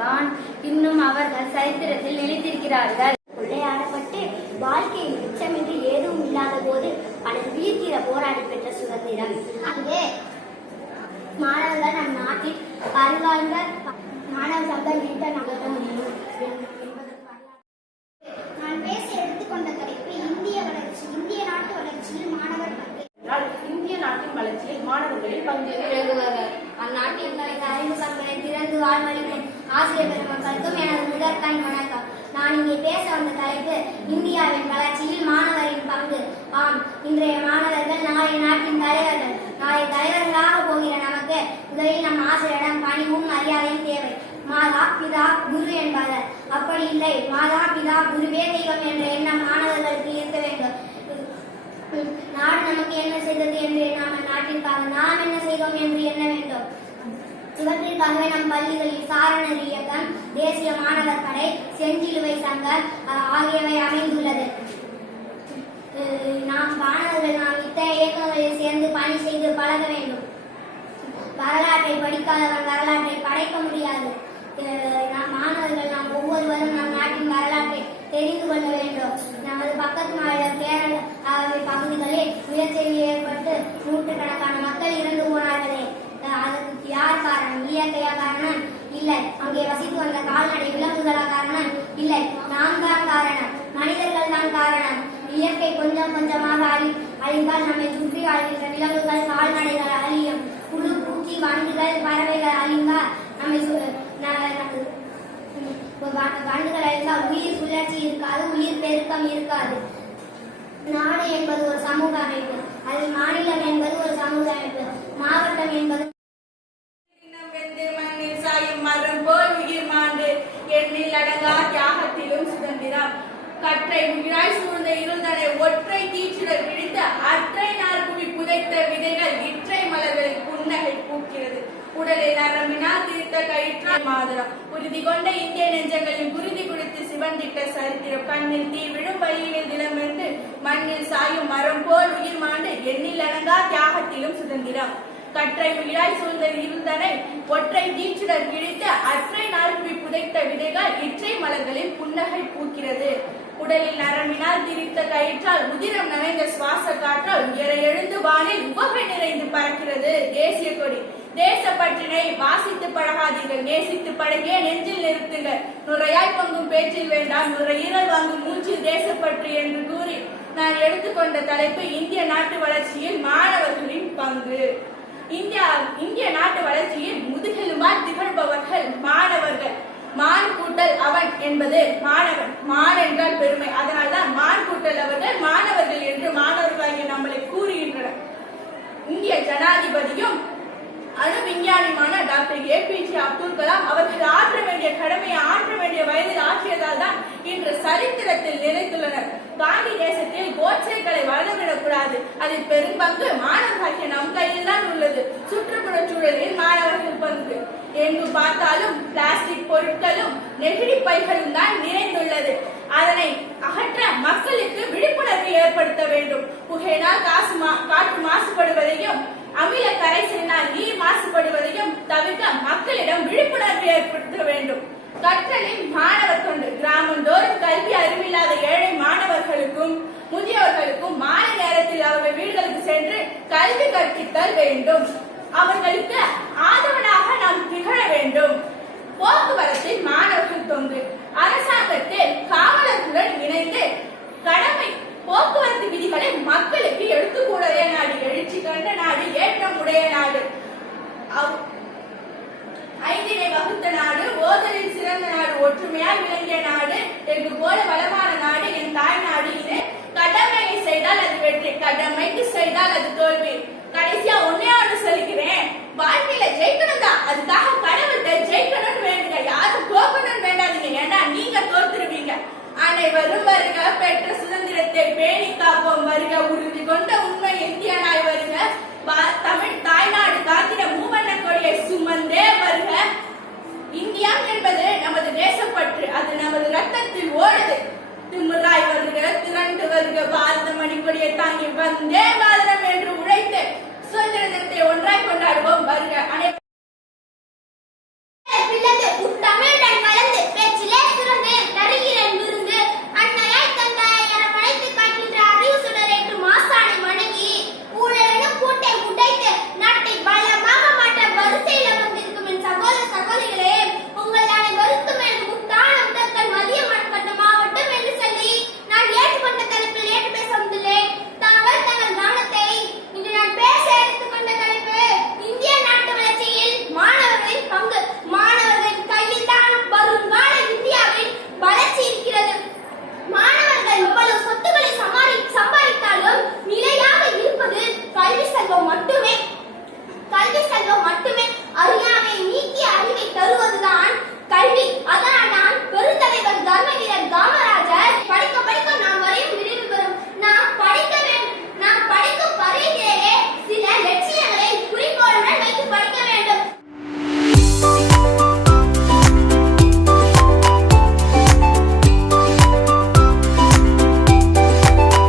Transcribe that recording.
தான் இன்னும் அவர்கள் சரித்திரத்தில் நிலைத்திருக்கிறார்கள். கொள்ளையாடப்பட்டு வாழ்க்கையில் மிச்சமின்றி ஏதும் இல்லாத போது பலர் வீழ்த்திர போராடி பெற்ற சுதந்திரம். அங்கே மாணவர்கள் நம் நாட்டில் பரிவாழ்ந்த மாணவ சங்கம் நீட்ட நகர்த்த முடியும் நான் பேச எடுத்துக்கொண்ட தலைப்பு இந்திய வளர்ச்சி இந்திய நாட்டு வளர்ச்சியில் மாணவர் பங்கு. என்றால் இந்திய நாட்டின் வளர்ச்சியில் மாணவர்களின் பங்கு தலைவர் அறிவு பங்களை திறந்து வாழ்வழிமை ஆசிரியர் பெருமக்களுக்கும் எனது முதற்கண் வணக்கம். நான் இங்கே பேச வந்த தலைப்பு இந்தியாவின் வளர்ச்சியில் மாணவரின் பங்கு. ஆம் இன்றைய மாணவர்கள் நாளை நாட்டின் தலைவர்கள். நாளை தலைவர்களாக போகிற நமக்கு முதலில் நம் ஆசிரியரிடம் பணிவும் மரியாதையும் தேவை. மாதா பிதா குரு என்பார்கள். அப்படி இல்லை மாதா பிதா குருவே தெய்வம் என்ற எண்ணம் மாணவர்களுக்கு இருக்க வேண்டும். நாடு நமக்கு என்ன செய்தது என்று நாம் நாட்டிற்காக நாம் என்ன செய்தோம் என்று எண்ண வேண்டும். இவற்றிற்காகவே நம் பள்ளிகளில் சாரணர் இயக்கம் தேசிய மாணவர் படை செஞ்சிலுவை சங்கம் ஆகியவை அமைந்துள்ளது. நாம் மாணவர்கள் நாம் இத்தகைய இயக்கங்களில் சேர்ந்து பணி செய்து பழக வேண்டும். வரலாற்றை படிக்காதவன் வரலாற்றை படைக்க முடியாது. அஹ், நாம் மாணவர்கள் நாம் ஒவ்வொருவரும் நம் நாட்டின் வரலாற்றை தெரிந்து கொள்ள வேண்டும். நமது பக்கத்து மாநிலம் கேரள ஆகிய பகுதிகளில் முயற்சி இயற்கை கொஞ்சம் கொஞ்சமாக அழி அழிந்தால் நம்மை சுற்றி வாழ்கின்ற விலங்குகள் கால்நடைகள் அழியும். புழு பூச்சி வண்டுகள் பறவைகள் அழிந்தால் நம்மை வண்டுகள் அழிந்தால் உயிர் சுழற்சி இருக்காது உயிர் பெருக்கம் இருக்காது. நாடு என்பது ஒரு சமூக அமைப்பு. அதில் மாநிலம் என்பது ஒரு சமூக அமைப்பு. மாவட்டம் என்பது மரம் போல் உயிர் மாண்டு எண்ணில் அடங்கா தியாகத்திலும் சுதந்திரம். கற்றை உயிராய் சூழ்ந்த இருந்தனை ஒற்றை தீச்சுடர் விழித்த அற்றை நார்குவி புதைத்த விதைகள் இற்றை மலர்களில் புன்னகை பூக்கிறது. உடலை நரம்பினால் தீர்த்த கயிற்றால் மாதரம் உறுதி கொண்ட இந்திய நெஞ்சங்களின் குருதி குடித்து சிவந்திட்ட சரித்திரம். கண்ணில் தீ விழும் வழியில் திலமென்று மண்ணில் சாயும் மரம் போல் உயிர் மாண்டு எண்ணில் அடங்கா தியாகத்திலும் சுதந்திரம். கற்றை உயிராய் சூழ்ந்த இருந்தனை ஒற்றை தீச்சுடர் கிழித்து அற்றை நாள் புதைத்த விதைகள் இற்றை மலர்களில் புன்னகை பூக்கிறது. உடலில் நரம்பினால் திரித்த கயிற்றால் உதிரம் நனைந்த சுவாச காற்றால் உயர எழுந்து வானில் உவகை நிறைந்து பறக்கிறது. தேசிய கொடி. தேசப்பற்றினை வாசித்து பழகாதீர்கள். நேசித்து பழகிய நெஞ்சில் நிறுத்துங்கள். நுரையாய் பொங்கும் பேச்சில் வேண்டாம். நுரையீரல் வாங்கும் மூச்சில் தேசப்பற்று என்று கூறி நான் எடுத்துக்கொண்ட தலைப்பு இந்திய நாட்டு வளர்ச்சியில் மாணவர்களின் பங்கு. இந்தியா இந்திய நாட்டு வளர்ச்சியில் முதுகெலும்பால் திகழ்பவர்கள் மாணவர்கள் மான் கூட்டல் அவன் என்பது மாணவன் மான் என்றால் பெருமை. அதனால்தான் மான் கூட்டல் அவர்கள் மாணவர்கள் என்று மாணவர்களாகிய நம்மளை கூறுகின்றனர். இந்திய ஜனாதிபதியும் அணு விஞ்ஞானியுமான doctor A P J Abdul Kalam அவர்கள் ஆற்ற வேண்டிய கடமையை ஆற்ற வேண்டிய வயதில் ஆற்றியதால் தான் இன்று சரித்திரத்தில் நிலைத்துள்ளனர். காந்தி தேசத்தில் கோட்சைகளை வளர்ந்துவிடக்கூடாது அதில் பெரும்பங்கு மாணவர்களாகிய நம் கையில் தான் உள்ளது. சுற்றுப்புறச் சூழலில் மாணவர்கள் பங்கு. எங்கு பார்த்தாலும் பிளாஸ்டிக் பொருட்களும் நெகிழி பைகளும் தான் நிறைந்துள்ளது. அதனை அகற்ற மக்களுக்கு விழிப்புணர்வு ஏற்படுத்த வேண்டும். புகையினால் காசு மா காற்று மாசுபடுவதையும் அமில கரைசலினால் நீர் மாசுபடுவதையும் தவிர்க்க மக்களிடம் விழிப்புணர்வு ஏற்படுத்த வேண்டும். கற்றலின் மாணவர் தொண்டு கிராமந்தோறும் கல்வி அறிவில்லாத ஏழை மாணவர்களுக்கும் முதியவர்களுக்கும் மாலை நேரத்தில் அவர்கள் வீடுகளுக்கு சென்று கல்வி கற்பித்தல் வேண்டும். அவர்களுக்கு ஆதவனாக நாம் திகழ வேண்டும் போக்குவரத்தில் மாணவர்கள் தொண்டு அரசாங்கத்தில் காவலர்களுடன் இணைந்து கடமை போக்குவரத்து விதிகளை மக்களுக்கு எடுத்துக்கூடவே நாடு எழுச்சி கண்ட நாடு ஏற்றம் உடைய நாடு அவ்- ஐந்தினை வகுத்த நாடு ஓதலில் சிறந்த நாடு ஒற்றுமையாய் விளங்கிய நாடு எங்கு போல வளமான நாடு என் தாய் நாடு இது கடமையை செய்தால் அது வெற்றி கடமைக்கு செய்தால் அது தோல்வி. கடைசியா ஒன்னே ஒன்று சொல்லிக்கிறேன். வாழ்க்கையில ஜெயிக்கணும் தான் அதுக்காக கடவுள்கிட்ட ஜெயிக்கணும்னு வேண்டுங்க. யாரும் தோக்கணும்னு வேண்டாதீங்க. ஏன்னா நீங்க தோத்துருவீங்க. அனைவரும் வருக பெற்ற சுதந்திரத்தை பேணி காப்போம் வருக உறுதி கொண்ட உண்மை இந்தியனாய் வருக. தமிழ் தாய்நாடு காத்திர மூவண்ண கொடியை சுமந்தே